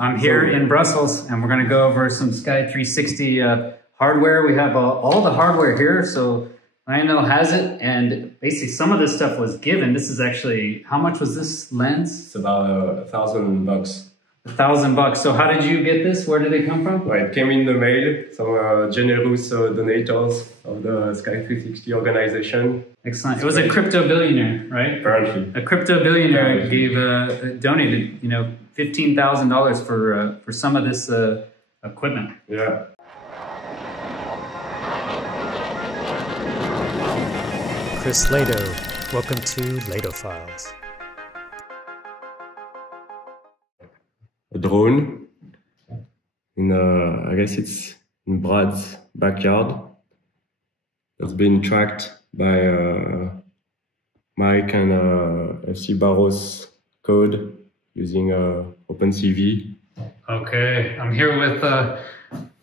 I'm here in Brussels, and we're going to go over some Sky 360 hardware. We have all the hardware here, so Lionel has it, and basically some of this stuff was given. This is actually, how much was this lens? It's about $1,000. $1,000. So how did you get this? Where did they come from? Well, it came in the mail. Some generous donators of the Sky 360 organization. Excellent. It was a crypto billionaire, right? Apparently. A crypto billionaire donated, $15,000 for some of this equipment. Yeah. Chris Lado, welcome to Lado Files. A drone in I guess it's in Brad's backyard. That's been tracked by Mike and FC Barros code using OpenCV. Okay, I'm here with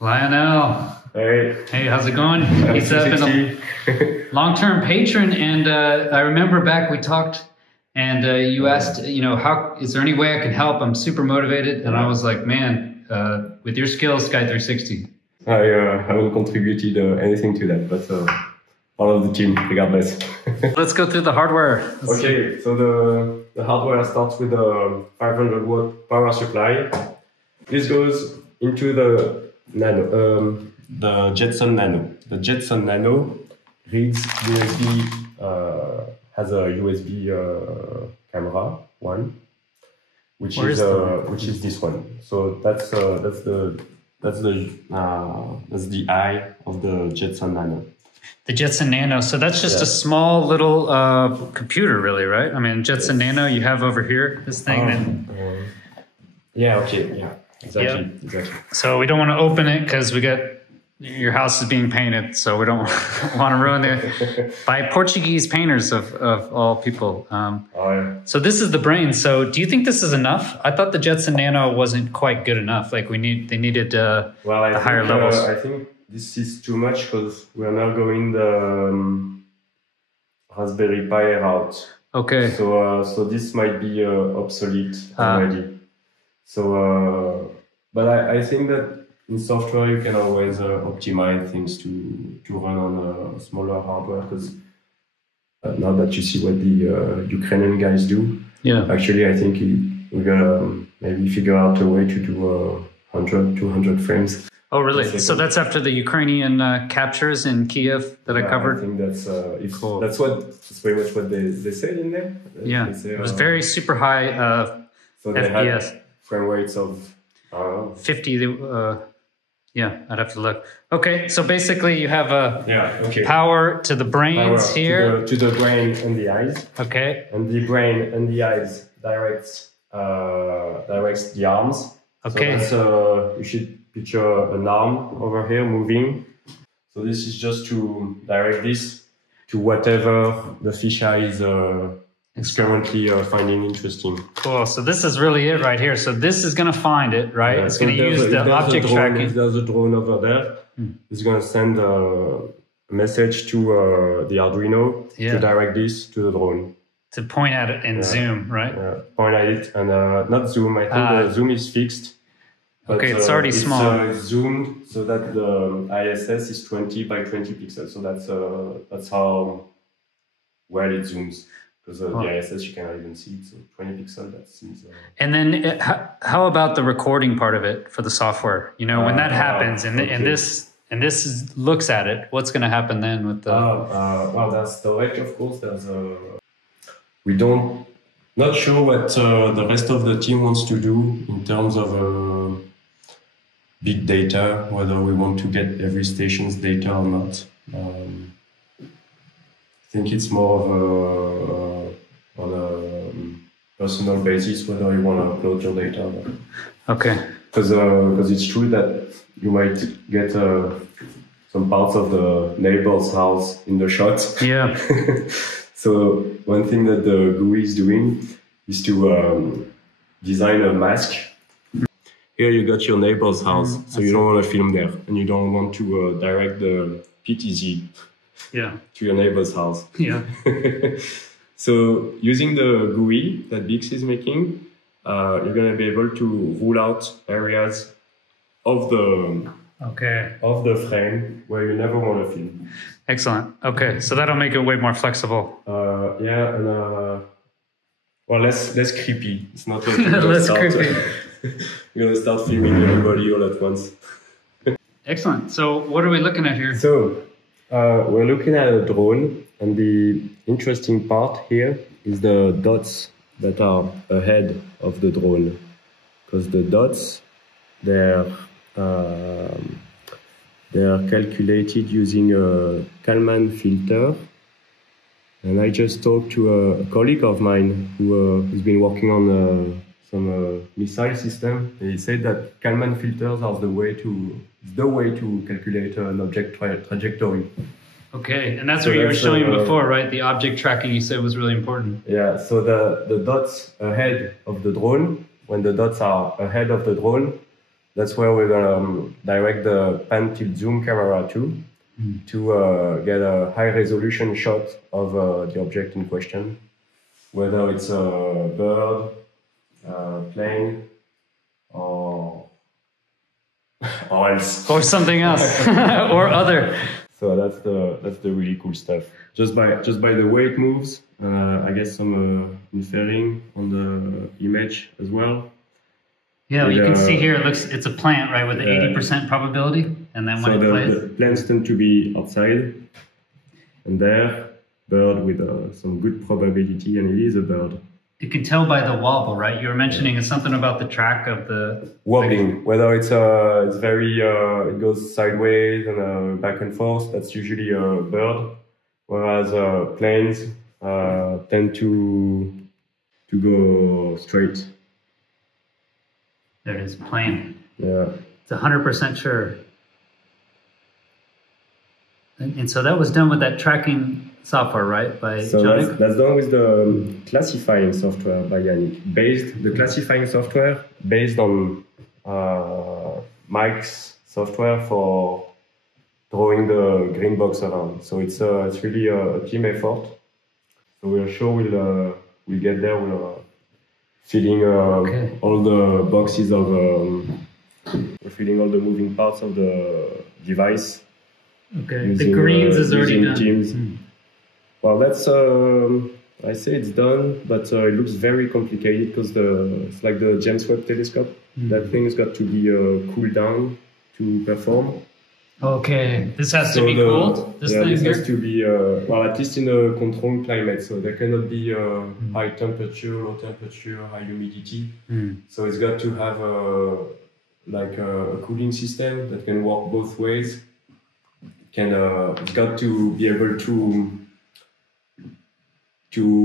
Lionel. Hey, how's it going? He's been a long-term patron, and I remember back we talked, and you asked, how is there any way I can help? I'm super motivated, and I was like, man, with your skills, Sky 360. I haven't contributed anything to that, but all of the team, regardless. Let's go through the hardware. Okay, so the hardware starts with a 500 watt power supply. This goes into the Nano, the Jetson Nano. The Jetson Nano reads USB, has a USB camera one, which is this one. So that's the eye of the Jetson Nano. The Jetson Nano. So that's just a small little computer, really, right? I mean, Jetson Nano you have over here, this thing. Yeah. Okay. Yeah. Exactly. So we don't want to open it because your house is being painted, so we don't want to ruin it by Portuguese painters of all people. So this is the brain. So do you think this is enough? I thought the Jetson Nano wasn't quite good enough. Like they needed the higher levels. I think this is too much because we are now going the Raspberry Pi route. Okay. So this might be obsolete already. So, but I think that in software you can always optimize things to run on a smaller hardware, because now that you see what the Ukrainian guys do, actually I think we're gonna maybe figure out a way to do 100, 200 frames. Oh, really? So that's after the Ukrainian captures in Kiev that I covered? I think that's cool. That's very much what they said in there. Yeah, say, it was very super high so they FPS. Had frame rates of 50. I'd have to look. Okay, so basically you have power to the brains here. To the brain and the eyes. Okay. And the brain and the eyes directs the arms. Okay. So you should picture an arm over here moving. So this is just to direct this to whatever the fisheye is currently finding interesting. Cool. So this is really it right here. So this is going to find it, right? It's going to use the object tracking. If there's a drone over there, it's going to send a message to the Arduino to direct this to the drone. To point at it and zoom, right? Point at it and not zoom. I think the zoom is fixed. But, okay, it's already small. It's zoomed so that the ISS is 20 by 20 pixels. So that's how well it zooms. Because the ISS, you cannot even see it, so 20 pixels, that seems... And then how about the recording part of it for the software? When that happens and this looks at it, what's going to happen then with the... well, that's storage, of course. Not sure what the rest of the team wants to do in terms of big data, whether we want to get every station's data or not. I think it's more of on a personal basis whether you want to upload your data or not. Okay. Because it's true that you might get some parts of the neighbor's house in the shot. Yeah. So one thing that the GUI is doing is to design a mask. Here you got your neighbor's house, so you don't want to film there, and you don't want to direct the PTZ to your neighbor's house. Yeah. So using the GUI that Bix is making, you're going to be able to rule out areas of the frame where you never want to film. Excellent. Okay, so that'll make it way more flexible. Yeah, and well, less creepy. It's not like less creepy. You're gonna start filming everybody all at once. Excellent. So, what are we looking at here? So, we're looking at a drone, and the interesting part here is the dots that are ahead of the drone, because the dots they're calculated using a Kalman filter. And I just talked to a colleague of mine who's been working on some missile system. And he said that Kalman filters are the way to calculate an object trajectory. Okay, and that's what you were showing before, right? The object tracking you said was really important. Yeah, so the dots ahead of the drone, when the dots are ahead of the drone, that's where we're going to direct the pan tilt zoom camera to get a high resolution shot of the object in question, whether it's a bird, plane, or else. Or something else, or other. So that's the really cool stuff. Just by the way it moves, I guess some inferring on the image as well. Yeah, you can see here it's a plant, right, with the 80% probability, and then when it plays, the plants tend to be outside, and there, bird with some good probability, and it is a bird. You can tell by the wobble, right? You were mentioning something about the track of the wobbling. Whether it's very it goes sideways and back and forth. That's usually a bird, whereas planes tend to go straight. There it is, plane. Yeah. It's 100% sure. And so that was done with that tracking software, right? So that's done with the classifying software by Yannick. The classifying software based on Mike's software for drawing the green box around. So it's really a team effort. So we're sure we'll get there. We're filling all the boxes of we're filling all the moving parts of the device. Okay, the greens is already done. Teams. Well, that's I say it's done, but it looks very complicated because it's like the James Webb Telescope. That thing's got to be cooled down to perform. Okay, this has to be cooled. This has to be well, at least in a controlled climate. So there cannot be high temperature, low temperature, high humidity. So it's got to have a cooling system that can work both ways. It's got to be able to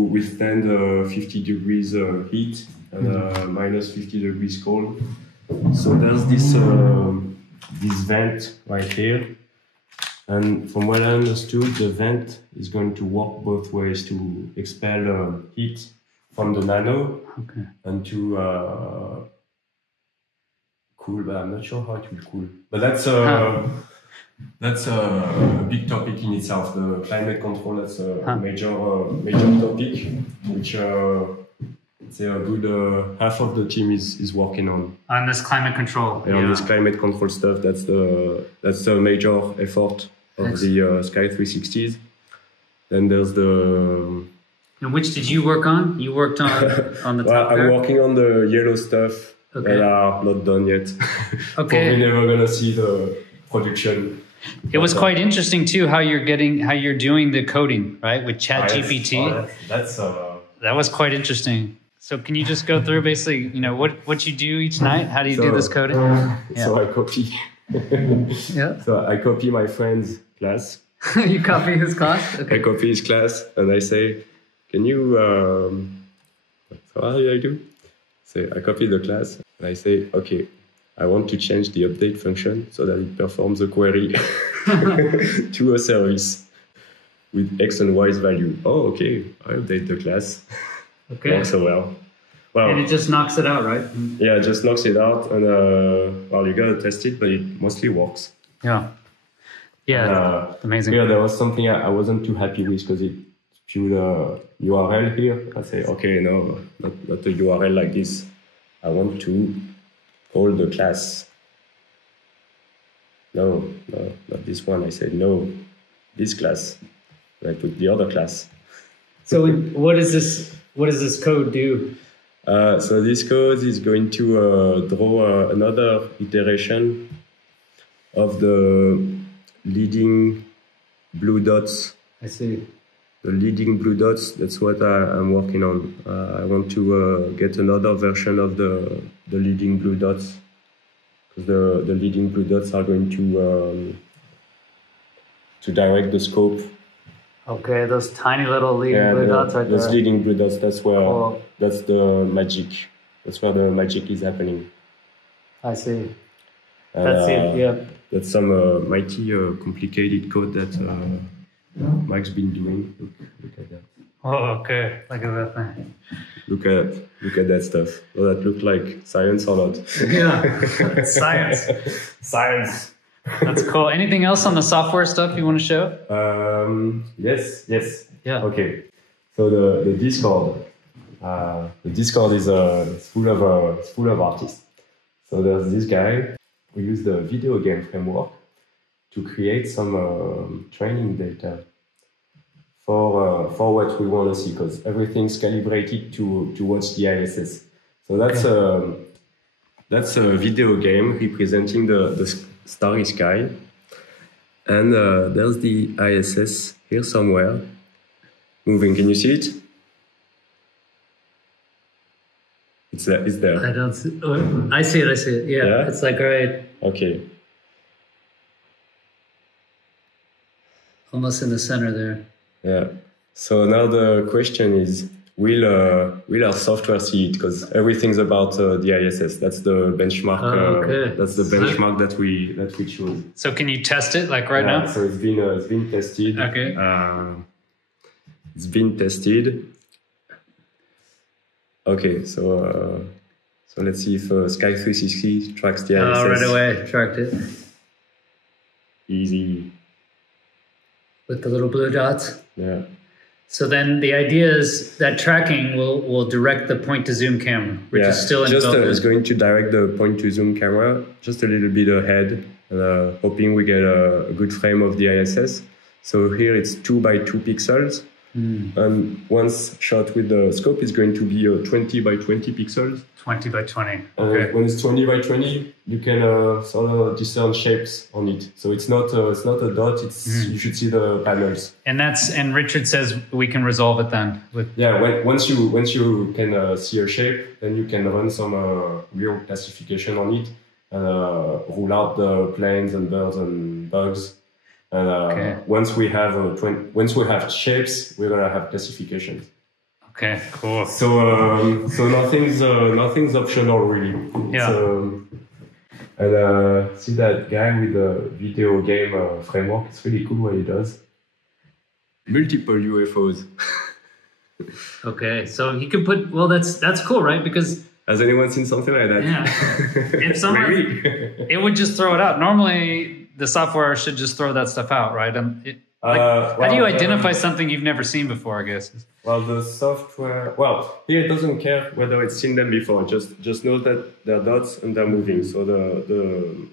withstand 50 degrees heat and minus 50 degrees cold. So there's this vent right here, and from what I understood, the vent is going to work both ways to expel heat from the nano and to cool, but I'm not sure how it will cool. But that's a big topic in itself. The climate control, that's a major topic, which say a good half of the team is working on this climate control. On this climate control stuff. That's the major effort of the Sky 360s. Then there's the. And which did you work on? You worked on the top. I'm working on the yellow stuff that are not done yet. Okay. We're never gonna see the production. It was quite interesting too how you're doing the coding, right, with ChatGPT. That was quite interesting. So can you just go through basically, what you do each night? How do you do this coding? So I copy. So I copy my friend's class. You copy his class? Okay. I copy his class and I say, can you, so how do I do? So I copy the class and I say, okay, I want to change the update function so that it performs a query to a service with X and Y's value. Oh, okay, I update the class. Okay. Works so well. And it just knocks it out, right? Yeah, it just knocks it out, and you gotta test it, but it mostly works. Yeah. Yeah. Amazing. Yeah, there was something I wasn't too happy with because it spewed a URL here. I say, okay, no, not a URL like this. I want to call the class. No, not this one. I said no, this class. And I put the other class. So what does this code do? So this code is going to draw another iteration of the leading blue dots. I see. The leading blue dots, that's what I'm working on. I want to get another version of the leading blue dots. Because the leading blue dots are going to direct the scope. Okay, those tiny little leading blue dots right there. Those leading blue dots, that's where that's the magic. That's where the magic is happening. I see. And, that's it, yeah. That's some mighty complicated code that Mike's been doing. Look at that. Oh, okay. Look at that thing. Look at that stuff. Does that look like science or not? Yeah, science. Science. That's cool. Anything else on the software stuff you want to show? Yes. Yeah. Okay. So the Discord. The Discord is full of artists. So there's this guy who used the video game framework to create some training data for what we want to see, because everything's calibrated to watch the ISS. So that's a video game representing the starry sky, and there's the ISS here somewhere moving. Can you see it? It's there. I don't see. Oh, I see it. Yeah, it's like right. Okay. Almost in the center there. Yeah. So now the question is, will our software see it? Because everything's about the ISS. That's the benchmark. Okay. That's the benchmark that we choose. So can you test it like right now? So it's been tested. Okay. It's been tested. Okay. So let's see if Sky 360 tracks the ISS. Right away, tracked it. Easy. With the little blue dots? Yeah. So then the idea is that tracking will direct the point to zoom camera, which is still in development. It's going to direct the point to zoom camera just a little bit ahead, hoping we get a good frame of the ISS. So here it's 2 by 2 pixels. And once shot with the scope, it's going to be 20 by 20 pixels. 20 by 20. Okay. When it's 20 by 20, you can sort of discern shapes on it. So it's not a dot. You should see the panels. And Richard says we can resolve it then. Once you can see a shape, then you can run some real classification on it, rule out the planes and birds and bugs. And once we have shapes, we're gonna have classifications. Okay, cool. So nothing's optional really. Yeah. And see that guy with the video game framework. It's really cool what he does. Multiple UFOs. Okay, so he can put. Well, that's cool, right? Because has anyone seen something like that? Yeah. If someone, it would just throw it out. Normally, the software should just throw that stuff out, right? How do you identify something you've never seen before, I guess? Well, the software... here it doesn't care whether it's seen them before. Just know that they're dots and they're moving. So the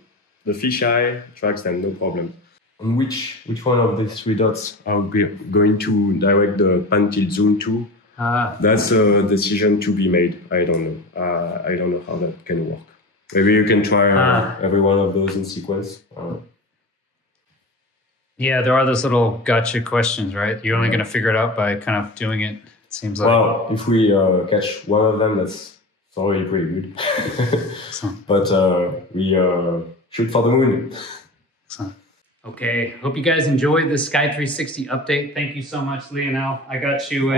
fisheye tracks them, no problem. On which one of these 3 dots are we going to direct the pan tilt zoom to? That's a decision to be made. I don't know. I don't know how that can work. Maybe you can try every one of those in sequence. Yeah, there are those little gotcha questions, right? You're only going to figure it out by kind of doing it, it seems like. Well, if we catch one of them, that's already pretty good. But we shoot for the moon. Excellent. Okay, hope you guys enjoyed this Sky 360 update. Thank you so much, Lionel. I got you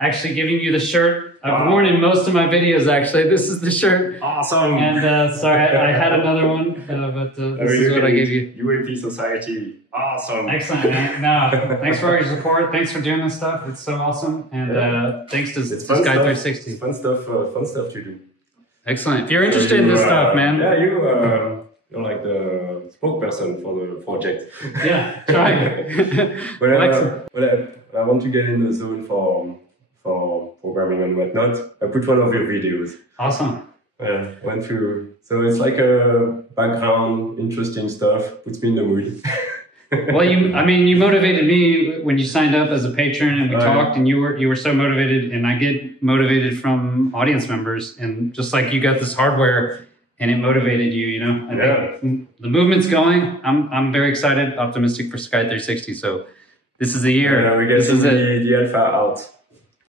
actually giving you the shirt. I've worn in most of my videos, actually. This is the shirt. Awesome. And sorry, I had another one, but this is what I gave you. UAP Society. Awesome. Excellent, man. No, thanks for all your support. Thanks for doing this stuff. It's so awesome. And thanks to Sky 360. It's fun stuff to do. Excellent. If you're interested in this stuff, man. Yeah, you're like the spokesperson for the project. Yeah, try. I want to get in the zone for programming and whatnot. I put one of your videos. Awesome. went through. So it's like a background, interesting stuff, puts me in the mood. Well, you motivated me when you signed up as a patron and we talked, and you were so motivated, and I get motivated from audience members, and just like you got this hardware and it motivated you, you know. I think the movement's going. I'm very excited, optimistic for Sky 360. So this is the year. We're getting the alpha out.